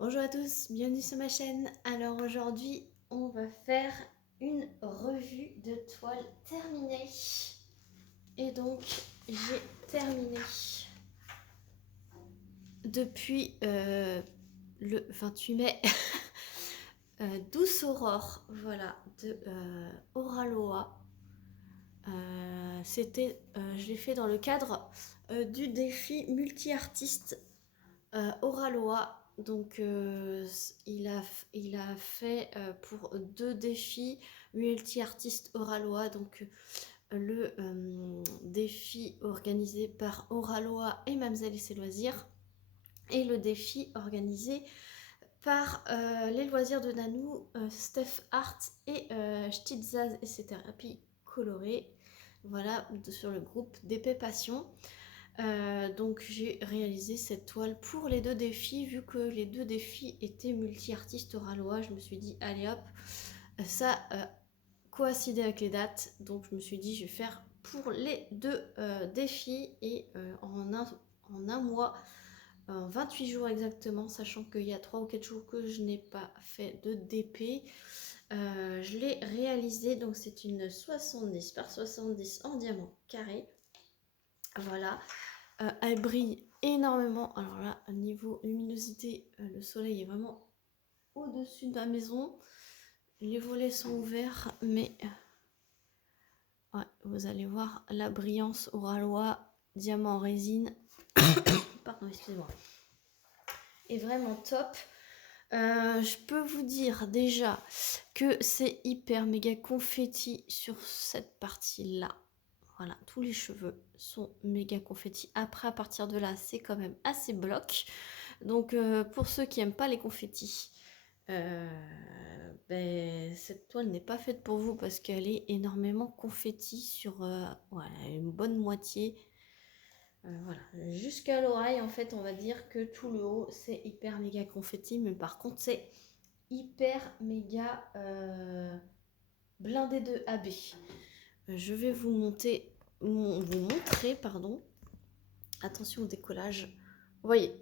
Bonjour à tous, bienvenue sur ma chaîne. Alors aujourd'hui, on va faire une revue de toile terminée. Et donc, j'ai terminé depuis le 28 mai Douce Aurore, voilà, de Oraloa. Je l'ai fait dans le cadre du défi multi-artiste Oraloa. Donc il a fait pour 2 défis multi-artistes Oraloa. Donc le défi organisé par Oraloa et Mamzelle et ses loisirs, et le défi organisé par les loisirs de Nanou, Steph Art et Stitzaz et ses thérapies colorées. Voilà, sur le groupe d'Épée Passion. Donc j'ai réalisé cette toile pour les 2 défis. Vu que les 2 défis étaient multi-artistes oralois, je me suis dit allez hop, ça coïncidait avec les dates, donc je me suis dit je vais faire pour les 2 défis. Et en un mois, 28 jours exactement, sachant qu'il y a 3 ou 4 jours que je n'ai pas fait de DP, je l'ai réalisé. Donc c'est une 70 par 70 en diamant carré. Voilà. Elle brille énormément. Alors là, niveau luminosité, le soleil est vraiment au-dessus de la maison. Les volets sont ouverts, mais ouais, vous allez voir la brillance Oraloa diamant en résine. Pardon, excusez-moi. Est vraiment top. Je peux vous dire déjà que c'est hyper méga confetti sur cette partie-là. Voilà, tous les cheveux sont méga confetti. Après, à partir de là, c'est quand même assez bloc. Donc, pour ceux qui n'aiment pas les confettis, cette toile n'est pas faite pour vous parce qu'elle est énormément confetti sur voilà, une bonne moitié. Voilà, jusqu'à l'oreille, en fait, on va dire que tout le haut, c'est hyper méga confetti. Mais par contre, c'est hyper méga blindé de AB. Je vais vous montrer, pardon. Attention au décollage. Vous voyez,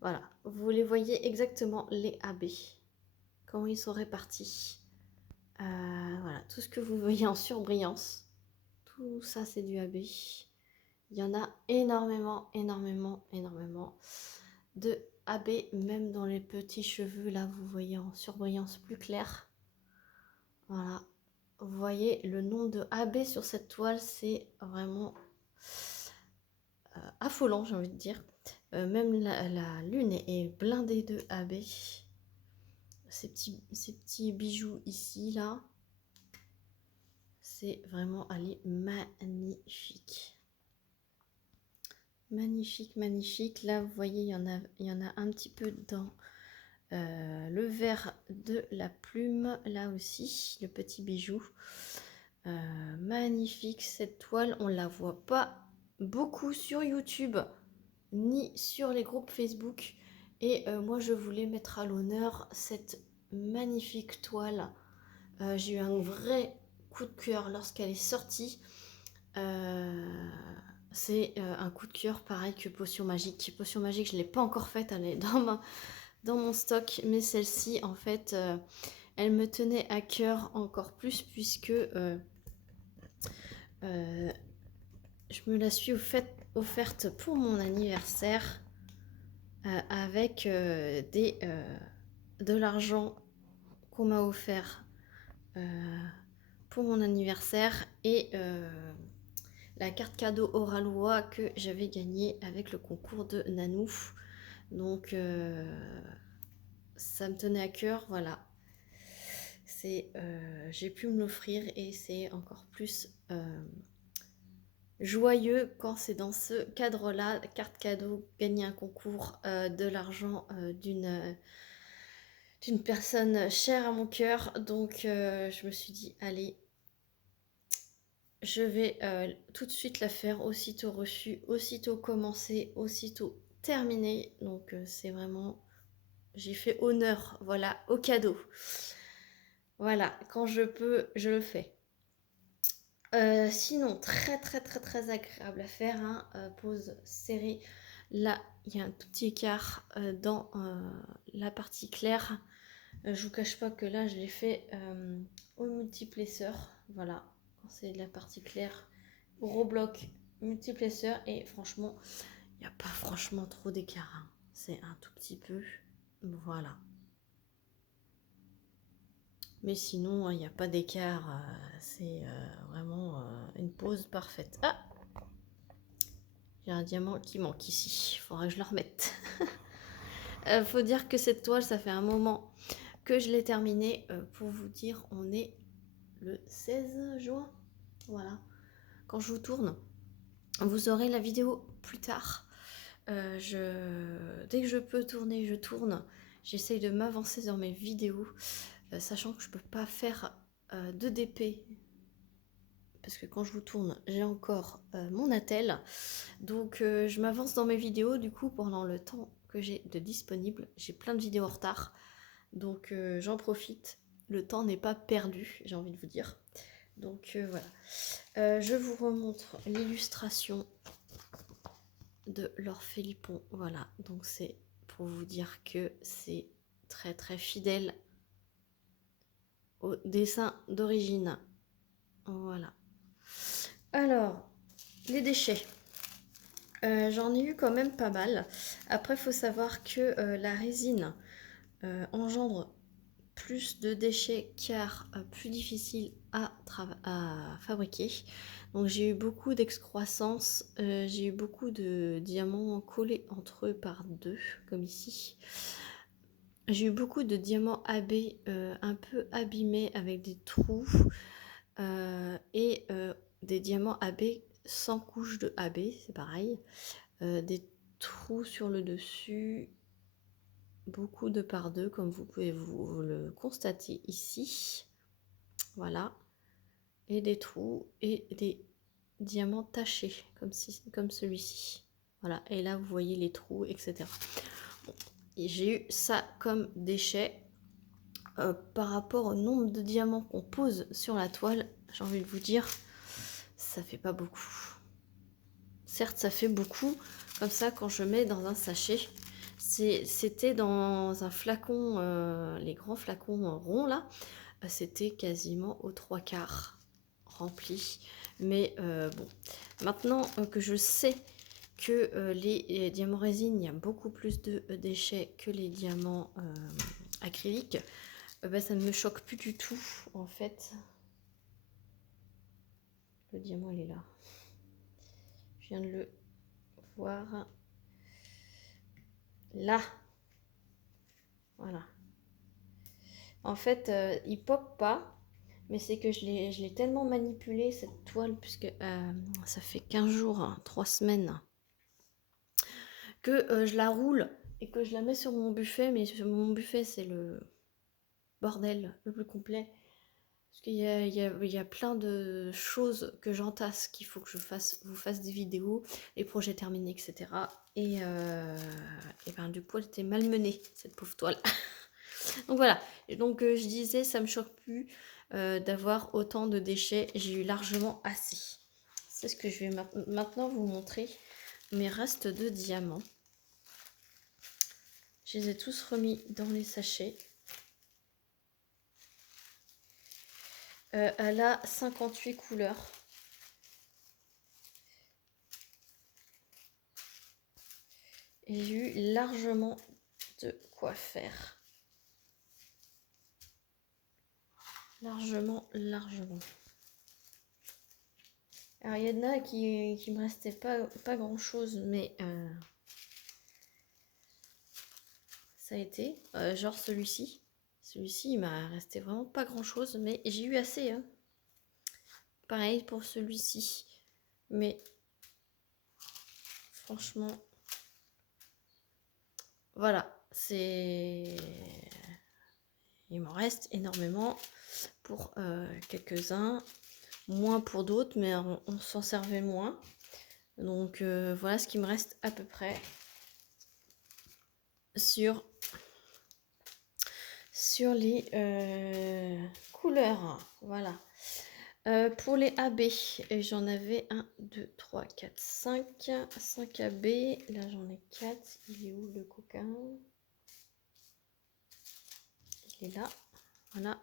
voilà, vous les voyez exactement les AB, comment ils sont répartis. Voilà, tout ce que vous voyez en surbrillance, tout ça c'est du AB. Il y en a énormément, énormément, énormément de AB, même dans les petits cheveux. Là, vous voyez en surbrillance plus claire. Voilà, vous voyez le nombre de AB sur cette toile, c'est vraiment affolant, j'ai envie de dire. Même la lune est blindée de AB. Ces petits bijoux ici, là, c'est vraiment, elle est magnifique. Magnifique, magnifique. Là, vous voyez, il y en a un petit peu dans le vert de la plume, là aussi, le petit bijou. Magnifique, cette toile, on la voit pas beaucoup sur YouTube, ni sur les groupes Facebook. Et moi, je voulais mettre à l'honneur cette magnifique toile. J'ai eu un vrai coup de cœur lorsqu'elle est sortie. C'est un coup de cœur pareil que Potion Magique. Potion Magique, je ne l'ai pas encore faite, elle est dans mon stock. Mais celle-ci, en fait, elle me tenait à cœur encore plus puisque je me la suis offerte pour mon anniversaire avec de l'argent qu'on m'a offert pour mon anniversaire et la carte cadeau Oraloa que j'avais gagnée avec le concours de Nanou. Donc ça me tenait à cœur, voilà. J'ai pu me l'offrir et c'est encore plus joyeux quand c'est dans ce cadre-là, carte cadeau, gagner un concours, de l'argent d'une personne chère à mon cœur. Donc je me suis dit allez, je vais tout de suite la faire, aussitôt reçue, aussitôt commencé, aussitôt terminé. Donc c'est vraiment, j'ai fait honneur, voilà, au cadeau. Voilà, quand je peux, je le fais. Sinon, très très très très agréable à faire, hein, pose serrée. Là, il y a un tout petit écart dans la partie claire. Je vous cache pas que là, je l'ai fait au multiplesseur. Voilà, quand c'est de la partie claire, gros bloc multiplesseur. Et franchement, il n'y a pas franchement trop d'écart. Hein. C'est un tout petit peu. Voilà. Mais sinon, il n'y a pas d'écart. C'est vraiment une pose parfaite. Ah, j'ai un diamant qui manque ici. Il faudrait que je le remette. Faut dire que cette toile, ça fait un moment que je l'ai terminée. Pour vous dire, on est le 16 juin. Voilà. Quand je vous tourne, vous aurez la vidéo plus tard. Dès que je peux tourner, je tourne. J'essaye de m'avancer dans mes vidéos, sachant que je peux pas faire de DP. Parce que quand je vous tourne, j'ai encore mon attel. Donc je m'avance dans mes vidéos, du coup, pendant le temps que j'ai de disponible. J'ai plein de vidéos en retard. Donc j'en profite. Le temps n'est pas perdu, j'ai envie de vous dire. Donc voilà. Je vous remontre l'illustration de l'Orphélipon. Voilà, donc c'est pour vous dire que c'est très très fidèle au dessin d'origine. Voilà. Alors, les déchets. J'en ai eu quand même pas mal. Après, il faut savoir que la résine engendre plus de déchets car plus difficile à fabriquer. Donc j'ai eu beaucoup d'excroissance, j'ai eu beaucoup de diamants collés entre eux par deux, comme ici. J'ai eu beaucoup de diamants AB un peu abîmés avec des trous et des diamants AB sans couche de AB, c'est pareil. Des trous sur le dessus, beaucoup de par deux comme vous pouvez vous le constater ici. Voilà. Et des trous et des diamants tachés comme celui-ci. Voilà. Et là vous voyez les trous, etc. Bon. J'ai eu ça comme déchet. Par rapport au nombre de diamants qu'on pose sur la toile, j'ai envie de vous dire, ça fait pas beaucoup. Certes, ça fait beaucoup, comme ça, quand je mets dans un sachet, c'était dans un flacon, les grands flacons ronds là, c'était quasiment aux 3/4 rempli. Mais bon, maintenant que je sais que les diamants résine, il y a beaucoup plus de déchets que les diamants acryliques, bah, ça ne me choque plus du tout en fait. Le diamant il est là. Je viens de le voir. Là. Voilà. En fait, il pop pas. Mais c'est que je l'ai tellement manipulé cette toile, puisque ça fait 15 jours, hein, 3 semaines, que je la roule et que je la mets sur mon buffet. Mais sur mon buffet, c'est le bordel le plus complet. Parce qu'il y a plein de choses que j'entasse qu'il faut que je vous fasse des vidéos, les projets terminés, etc. Et ben du coup, elle était malmenée, cette pauvre toile. Donc voilà. Et donc je disais, ça me choque plus d'avoir autant de déchets. J'ai eu largement assez. C'est ce que je vais maintenant vous montrer. Mes restes de diamants. Je les ai tous remis dans les sachets. Elle a 58 couleurs. Et j'ai eu largement de quoi faire. Largement. Alors il y en a qui me restait pas grand chose, mais ça a été. Genre celui-ci. Celui-ci, il m'a resté vraiment pas grand chose, mais j'ai eu assez. Hein. Pareil pour celui-ci. Mais franchement, voilà, c'est... Il m'en reste énormément pour quelques-uns, moins pour d'autres, mais on s'en servait moins. Donc voilà ce qui me reste à peu près sur les couleurs. Voilà. Pour les AB, j'en avais 1, 2, 3, 4, 5. 5 AB. Là, j'en ai 4. Il est où le coquin? Il est là. Voilà.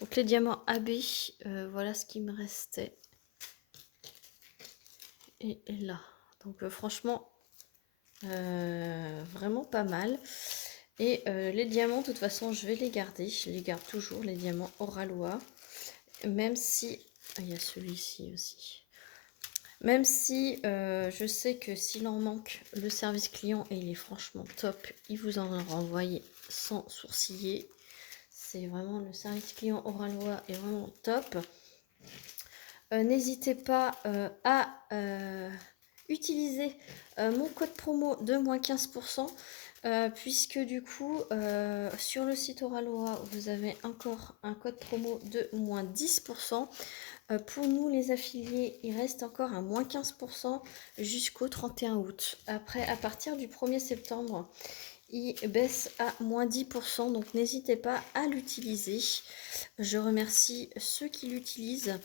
Donc, les diamants AB, voilà ce qui me restait. Et là. Donc, franchement, vraiment pas mal. Et les diamants, de toute façon, je vais les garder. Je les garde toujours, les diamants Oralois. Même si... Ah, il y a celui-ci aussi. Même si je sais que s'il en manque, le service client, et il est franchement top, il vous en renvoie sans sourciller. C'est vraiment le service client Oralois est vraiment top. N'hésitez pas à utiliser mon code promo de moins 15%. Puisque du coup, sur le site Oralois, vous avez encore un code promo de moins 10%. Pour nous, les affiliés, il reste encore un moins 15% jusqu'au 31 août. Après, à partir du 1er septembre, il baisse à moins 10%. Donc, n'hésitez pas à l'utiliser. Je remercie ceux qui l'utilisent.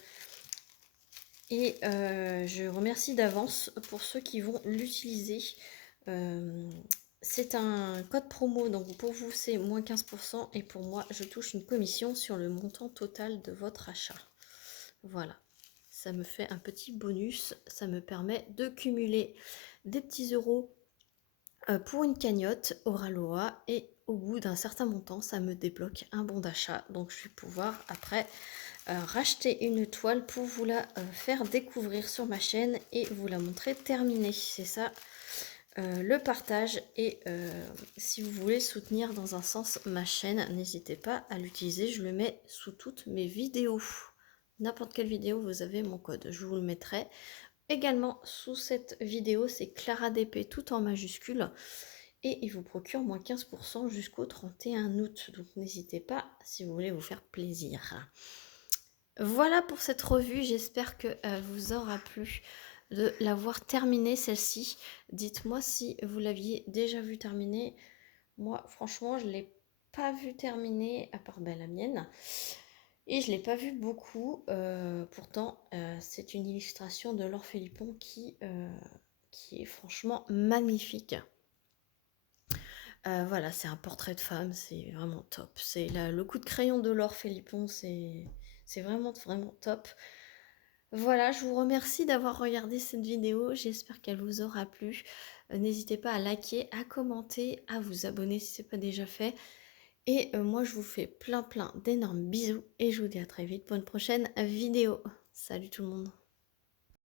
Et je remercie d'avance pour ceux qui vont l'utiliser. C'est un code promo, donc pour vous c'est moins 15% et pour moi je touche une commission sur le montant total de votre achat. Voilà, ça me fait un petit bonus, ça me permet de cumuler des petits euros pour une cagnotte Oraloa et au bout d'un certain montant ça me débloque un bon d'achat. Donc je vais pouvoir après racheter une toile pour vous la faire découvrir sur ma chaîne et vous la montrer terminée. C'est ça le partage. Et si vous voulez soutenir dans un sens ma chaîne, n'hésitez pas à l'utiliser. Je le mets sous toutes mes vidéos. N'importe quelle vidéo, vous avez mon code. Je vous le mettrai également sous cette vidéo. C'est ClaraDP tout en majuscule. Et il vous procure moins 15% jusqu'au 31 août. Donc n'hésitez pas si vous voulez vous faire plaisir. Voilà pour cette revue, j'espère qu'elle vous aura plu de l'avoir terminée celle-ci. Dites-moi si vous l'aviez déjà vue terminée. Moi franchement je ne l'ai pas vue terminée, à part la mienne. Et je ne l'ai pas vue beaucoup. Pourtant c'est une illustration de Laure Philippon qui est franchement magnifique. Voilà, c'est un portrait de femme, c'est vraiment top. C'est le coup de crayon de Laure Philippon, c'est vraiment, vraiment top. Voilà, je vous remercie d'avoir regardé cette vidéo. J'espère qu'elle vous aura plu. N'hésitez pas à liker, à commenter, à vous abonner si ce n'est pas déjà fait. Et moi, je vous fais plein d'énormes bisous et je vous dis à très vite pour une prochaine vidéo. Salut tout le monde.